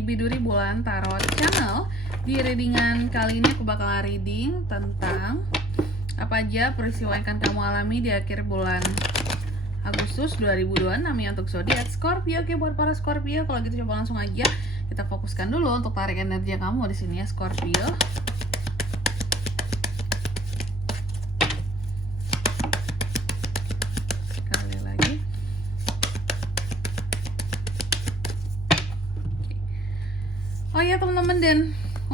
di Biduri Bulan Tarot Channel. Di readingan kali ini aku bakal reading tentang apa aja peristiwa yang akan kamu alami di akhir bulan Agustus 2002 namanya untuk zodiak Scorpio. Oke, buat para Scorpio, kalau gitu coba langsung aja kita fokuskan dulu untuk tarik energi kamu di sini ya Scorpio. Sekali lagi. Oh ya teman-teman, dan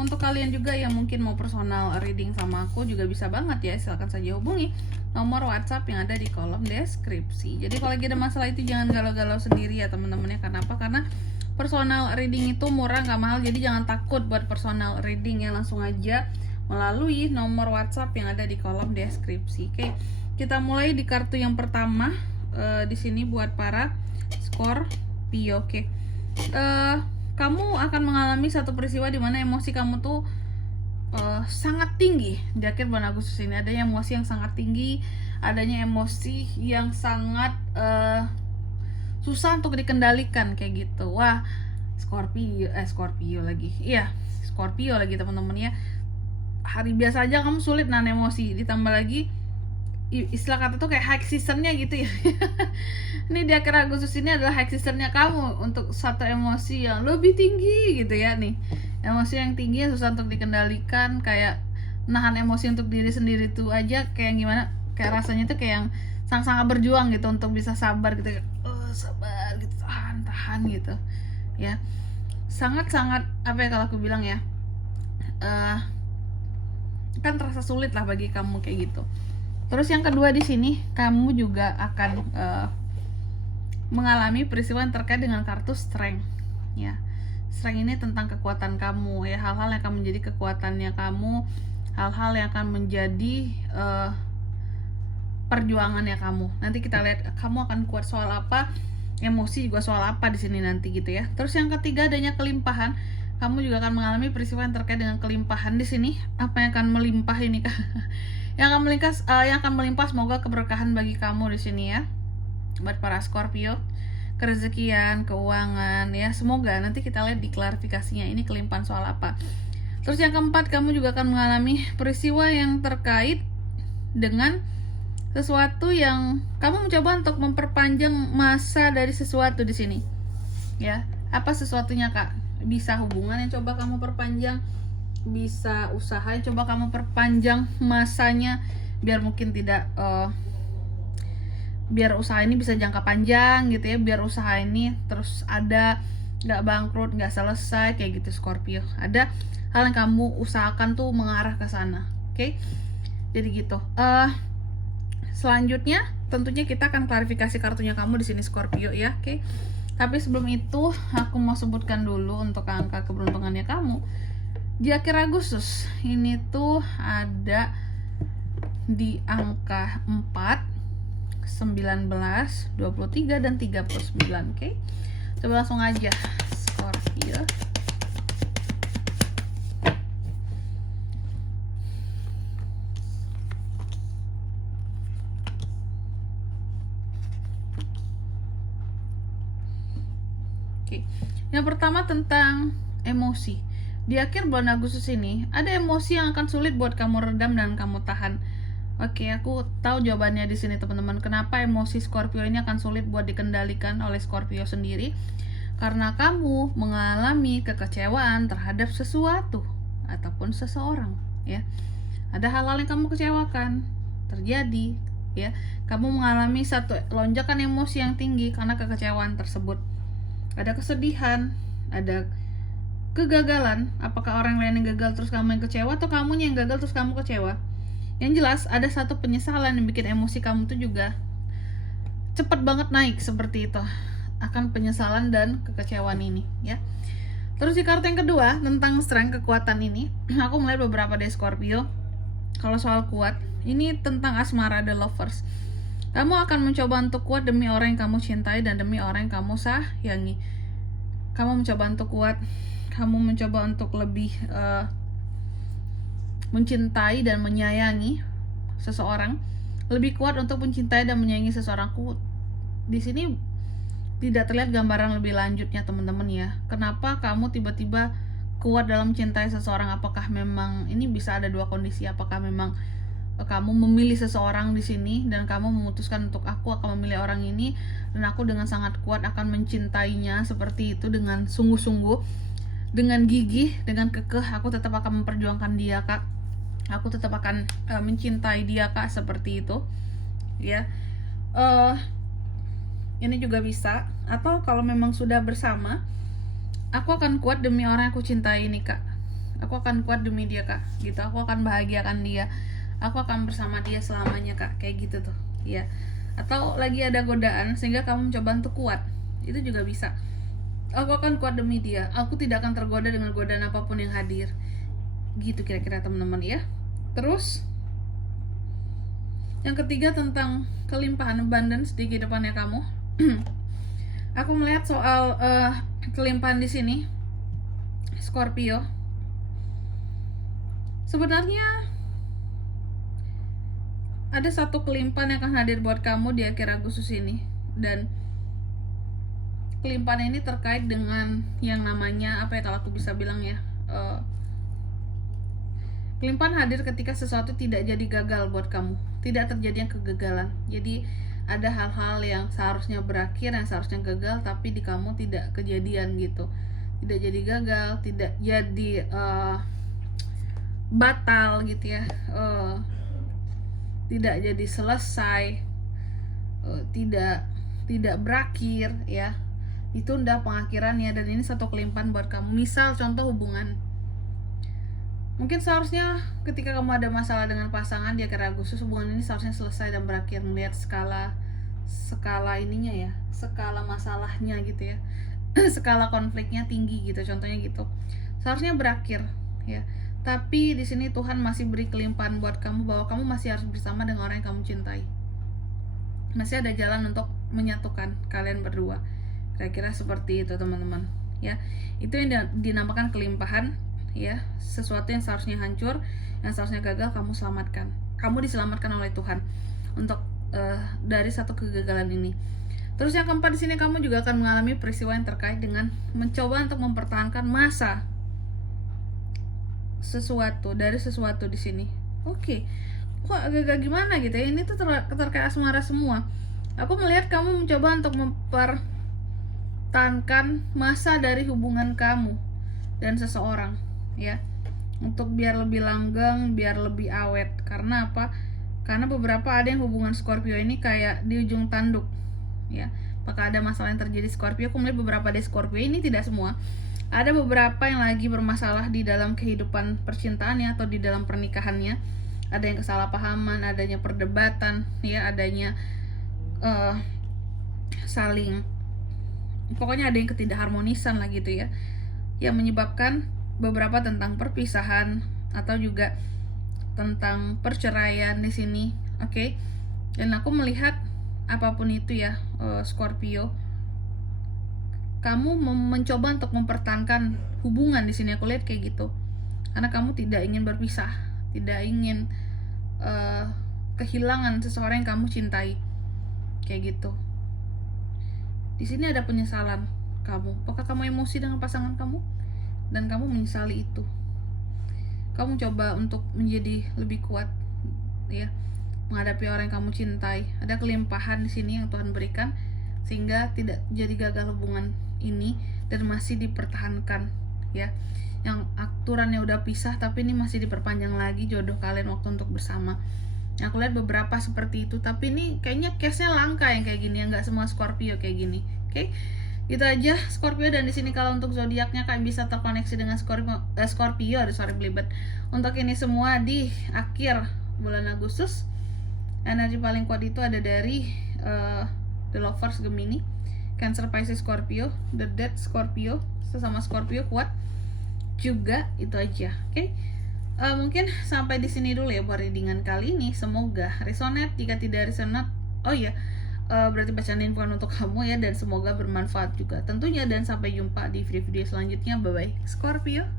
untuk kalian juga yang mungkin mau personal reading sama aku juga bisa banget ya, silahkan saja hubungi nomor WhatsApp yang ada di kolom deskripsi. Jadi kalau lagi ada masalah itu jangan galau-galau sendiri ya teman-teman ya. Kenapa? Karena personal reading itu murah, nggak mahal. Jadi jangan takut buat personal reading ya, langsung aja melalui nomor WhatsApp yang ada di kolom deskripsi. Oke, kita mulai di kartu yang pertama di sini buat para Scorpio. Oke. Kamu akan mengalami satu peristiwa di mana emosi kamu tuh sangat tinggi di akhir bulan Agustus ini. Adanya emosi yang sangat tinggi, adanya emosi yang sangat susah untuk dikendalikan kayak gitu. Wah, Scorpio lagi. Iya, Scorpio lagi teman-teman ya. Hari biasa aja kamu sulit nahan emosi, ditambah lagi istilah kata tuh kayak high seasonnya gitu ya. Ini di akhir Agustus ini adalah high seasonnya kamu untuk satu emosi yang lebih tinggi gitu ya nih. Emosi yang tinggi yang susah untuk dikendalikan, kayak nahan emosi untuk diri sendiri tuh aja kayak gimana, kayak rasanya tuh kayak yang sangat-sangat berjuang gitu untuk bisa sabar gitu. Sabar gitu, tahan gitu ya. Sangat-sangat apa ya kalau aku bilang ya, kan terasa sulit lah bagi kamu kayak gitu. Terus yang kedua di sini kamu juga akan mengalami peristiwa yang terkait dengan kartu Strength ya. Strength ini tentang kekuatan kamu ya, hal-hal yang akan menjadi kekuatannya kamu, hal-hal yang akan menjadi perjuangannya kamu. Nanti kita lihat kamu akan kuat soal apa, emosi juga soal apa di sini nanti gitu ya. Terus yang ketiga adanya kelimpahan. Kamu juga akan mengalami peristiwa yang terkait dengan kelimpahan di sini. Apa yang akan melimpah ini kah? yang akan melimpah semoga keberkahan bagi kamu di sini ya. Buat para Scorpio, kerezekian, keuangan ya, semoga nanti kita lihat di klarifikasinya ini kelimpahan soal apa. Terus yang keempat, kamu juga akan mengalami peristiwa yang terkait dengan sesuatu yang kamu mencoba untuk memperpanjang masa dari sesuatu di sini. Ya, apa sesuatunya Kak? Bisa hubungan yang coba kamu perpanjang, bisa usaha yang coba kamu perpanjang masanya biar mungkin tidak biar usaha ini bisa jangka panjang gitu ya, biar usaha ini terus ada, nggak bangkrut, nggak selesai kayak gitu Scorpio. Ada hal yang kamu usahakan tuh mengarah ke sana. Oke? Jadi gitu. Selanjutnya tentunya kita akan klarifikasi kartunya kamu di sini Scorpio ya. Oke. Tapi sebelum itu aku mau sebutkan dulu untuk angka keberuntungannya kamu di akhir Agustus ini tuh ada di angka 4, 19, 23 dan 39. Oke. Coba langsung aja Scorpio. Oke. Yang pertama tentang emosi. Di akhir bulan Agustus ini, ada emosi yang akan sulit buat kamu redam dan kamu tahan. Oke, aku tahu jawabannya di sini teman-teman. Kenapa emosi Scorpio ini akan sulit buat dikendalikan oleh Scorpio sendiri? Karena kamu mengalami kekecewaan terhadap sesuatu ataupun seseorang, ya. Ada hal-hal yang kamu kecewakan terjadi, ya. Kamu mengalami satu lonjakan emosi yang tinggi karena kekecewaan tersebut. Ada kesedihan, ada kegagalan. Apakah orang lain yang gagal terus kamu yang kecewa, atau kamunya yang gagal terus kamu kecewa? Yang jelas ada satu penyesalan yang bikin emosi kamu tuh juga cepet banget naik seperti itu, akan penyesalan dan kekecewaan ini ya. Terus di kartu yang kedua tentang strength, kekuatan ini aku melihat beberapa dari Scorpio. Kalau soal kuat, ini tentang asmara, the lovers. Kamu akan mencoba untuk kuat demi orang yang kamu cintai dan demi orang yang kamu sayangi. Kamu mencoba untuk kuat, kamu mencoba untuk lebih mencintai dan menyayangi seseorang, lebih kuat untuk mencintai dan menyayangi seseorang. Di sini tidak terlihat gambaran lebih lanjutnya teman-teman ya. Kenapa kamu tiba-tiba kuat dalam mencintai seseorang? Apakah memang ini bisa ada dua kondisi? Apakah memang kamu memilih seseorang di sini dan kamu memutuskan untuk aku akan memilih orang ini dan aku dengan sangat kuat akan mencintainya seperti itu dengan sungguh-sungguh, dengan gigih, dengan kekeh, aku tetap akan memperjuangkan dia kak, aku tetap akan mencintai dia kak, seperti itu ya. Ini juga bisa. Atau kalau memang sudah bersama, aku akan kuat demi orang yang aku cintai ini kak, aku akan kuat demi dia kak gitu, aku akan bahagiakan dia, aku akan bersama dia selamanya kak, kayak gitu tuh ya. Atau lagi ada godaan sehingga kamu mencoba untuk kuat, itu juga bisa. Aku akan kuat demi dia, aku tidak akan tergoda dengan godaan apapun yang hadir, gitu kira-kira teman-teman ya. Terus yang ketiga tentang kelimpahan, abundance di kehidupannya kamu. Aku melihat soal kelimpahan di sini, Scorpio. Sebenarnya ada satu kelimpahan yang akan hadir buat kamu di akhir Agustus ini, dan kelimpahan ini terkait dengan yang namanya apa ya, kalau aku bisa bilang ya, kelimpahan hadir ketika sesuatu tidak jadi gagal buat kamu, tidak terjadi yang kegagalan. Jadi ada hal-hal yang seharusnya berakhir, yang seharusnya gagal, tapi di kamu tidak kejadian gitu, tidak jadi gagal, tidak jadi batal gitu ya, tidak jadi selesai, tidak berakhir ya, ditunda pengakhirannya. Dan ini satu kelimpahan buat kamu. Misal contoh hubungan, mungkin seharusnya ketika kamu ada masalah dengan pasangan di akhir Agustus, hubungan ini seharusnya selesai dan berakhir. Melihat skala ininya ya, skala masalahnya gitu ya, skala konfliknya tinggi gitu, contohnya gitu, seharusnya berakhir ya. Tapi di sini Tuhan masih beri kelimpahan buat kamu, bahwa kamu masih harus bersama dengan orang yang kamu cintai. Masih ada jalan untuk menyatukan kalian berdua. Kira-kira seperti itu teman-teman ya. Itu yang dinamakan kelimpahan ya. Sesuatu yang seharusnya hancur, yang seharusnya gagal, kamu selamatkan. Kamu diselamatkan oleh Tuhan untuk dari satu kegagalan ini. Terus yang keempat di sini, kamu juga akan mengalami peristiwa yang terkait dengan mencoba untuk mempertahankan masa sesuatu di sini. Oke. Kok agak-agak gimana gitu ya? Ini tuh terkait asmara semua. Aku melihat kamu mencoba untuk mempertahankan masa dari hubungan kamu dan seseorang ya, untuk biar lebih langgeng, biar lebih awet. Karena apa? Karena beberapa ada yang hubungan Scorpio ini kayak di ujung tanduk ya. Apakah ada masalah yang terjadi Scorpio? Aku melihat beberapa dari Scorpio ini, tidak semua. Ada beberapa yang lagi bermasalah di dalam kehidupan percintaannya atau di dalam pernikahannya. Ada yang kesalahpahaman, adanya perdebatan ya, adanya saling, pokoknya ada yang ketidakharmonisan lah gitu ya, yang menyebabkan beberapa tentang perpisahan atau juga tentang perceraian di sini. Oke. Dan aku melihat apapun itu ya, Scorpio, kamu mencoba untuk mempertahankan hubungan di sini. Aku lihat kayak gitu, karena kamu tidak ingin berpisah, tidak ingin kehilangan seseorang yang kamu cintai, kayak gitu. Di sini ada penyesalan kamu. Apakah kamu emosi dengan pasangan kamu dan kamu menyesali itu? Kamu coba untuk menjadi lebih kuat ya, menghadapi orang yang kamu cintai. Ada kelimpahan di sini yang Tuhan berikan sehingga tidak jadi gagal hubungan ini dan masih dipertahankan ya. Yang aturannya udah pisah tapi ini masih diperpanjang lagi jodoh kalian waktu untuk bersama. Aku lihat beberapa seperti itu, tapi ini kayaknya case-nya langka yang kayak gini ya, nggak semua Scorpio kayak gini. Oke. Itu aja Scorpio. Dan di sini kalau untuk zodiaknya kalian bisa terkoneksi dengan Scorpio, belibet. Untuk ini semua di akhir bulan Agustus, energi paling kuat itu ada dari The Lovers Gemini, Cancer Pisces Scorpio, The Death Scorpio, sesama Scorpio kuat juga. Itu aja. Oke. Mungkin sampai di sini dulu ya buat readingan kali ini. Semoga resonate. Jika tidak resonate, berarti bacaan info untuk kamu ya, dan semoga bermanfaat juga tentunya. Dan sampai jumpa di video-video selanjutnya. Bye bye Scorpio.